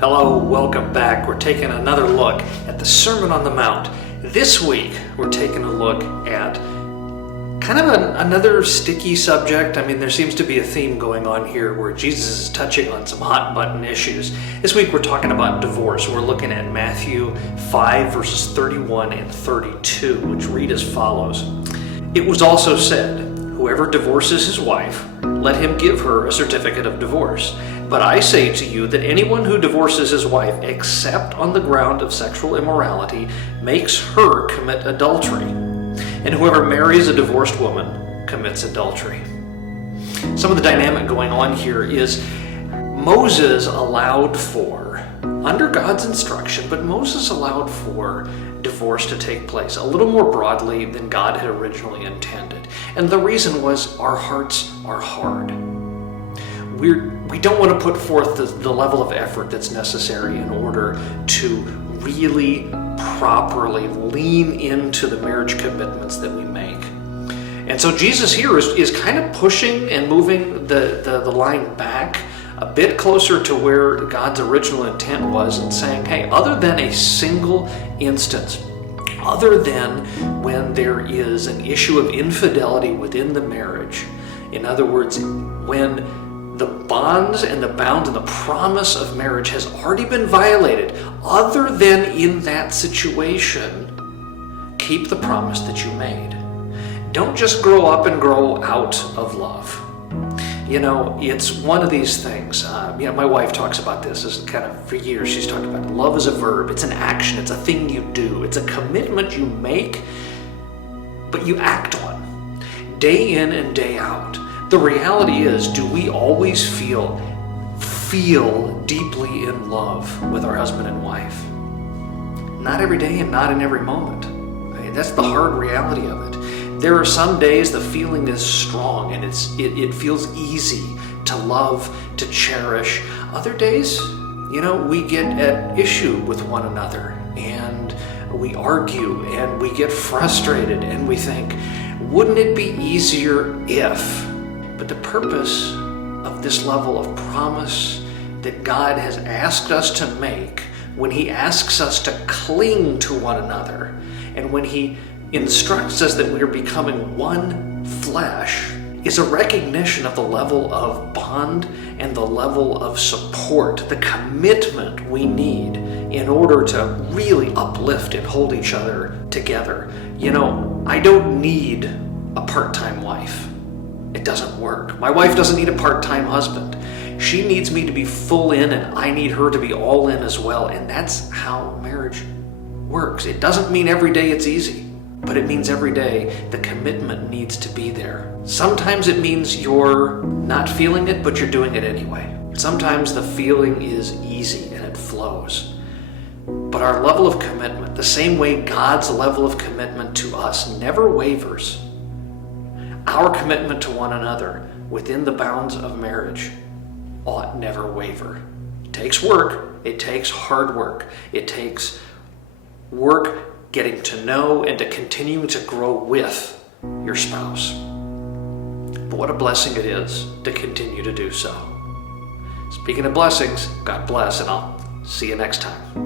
Hello, welcome back. We're taking another look at the Sermon on the Mount. This week, we're taking a look at kind of another sticky subject. I mean, there seems to be a theme going on here where Jesus is touching on some hot button issues. This week, we're talking about divorce. We're looking at Matthew 5, verses 31 and 32, which read as follows. It was also said, whoever divorces his wife, let him give her a certificate of divorce. But I say to you that anyone who divorces his wife except on the ground of sexual immorality makes her commit adultery. And whoever marries a divorced woman commits adultery. Some of the dynamic going on here is Moses allowed for, under God's instruction, but Moses allowed for divorce to take place a little more broadly than God had originally intended. And the reason was our hearts are hard. We don't want to put forth the level of effort that's necessary in order to really properly lean into the marriage commitments that we make. And so Jesus here is kind of pushing and moving the line back a bit closer to where God's original intent was, and saying, hey, other than a single instance, other than when there is an issue of infidelity within the marriage, in other words, when the bonds and the bounds and the promise of marriage has already been violated, other than in that situation, keep the promise that you made. Don't just grow up and grow out of love. You know, it's one of these things. My wife talks about this as kind of for years. She's talked about love is a verb. It's an action. It's a thing you do. It's a commitment you make, but you act on day in and day out. The reality is, do we always feel deeply in love with our husband and wife? Not every day and not in every moment. That's the hard reality of it. There are some days the feeling is strong and it feels easy to love, to cherish. Other days, we get at issue with one another and we argue and we get frustrated and we think, wouldn't it be easier if? But the purpose of this level of promise that God has asked us to make, when He asks us to cling to one another, and when He instructs us that we are becoming one flesh, is a recognition of the level of bond and the level of support, the commitment we need in order to really uplift and hold each other together. I don't need a part-time wife. It doesn't work. My wife doesn't need a part-time husband. She needs me to be full in, and I need her to be all in as well. And that's how marriage works. It doesn't mean every day it's easy, but it means every day the commitment needs to be there. Sometimes it means you're not feeling it, but you're doing it anyway. Sometimes the feeling is easy and it flows. But our level of commitment, the same way God's level of commitment to us never wavers, our commitment to one another within the bounds of marriage ought never waver. It takes work. It takes hard work. It takes work getting to know and to continue to grow with your spouse. But what a blessing it is to continue to do so. Speaking of blessings, God bless, and I'll see you next time.